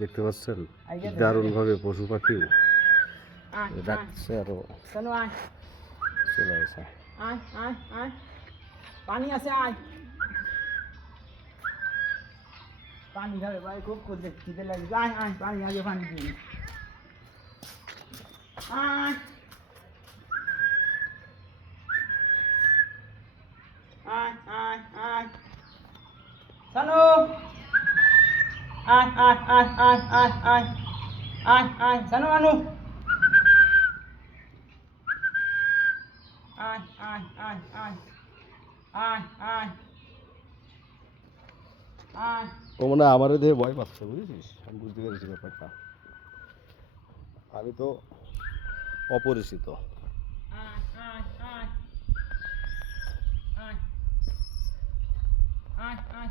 দেখতে পাচ্ছেন দারুণ ভাবে পশু পাখি ডাকছে আরো চলে আসে। পানি আছে আয় পানি খাবে ভাই খুব করতে খিদে লাগবে আয় আয় পানি আগে পানি দিই আয় আয় আয় আয় সানু আয় আয় আয় আয় আয় আয় আয় আয় সানু আনু আয় আয় আয় আয় আয় আয় আয় ও মানে আমারে দিয়ে ভয় পাচ্ছে বুঝেছিস, আমি বুঝতে পেরেছি ব্যাপারটা। আমি তো অপরিচিত। আয় আয় আয় আয় আয় আয়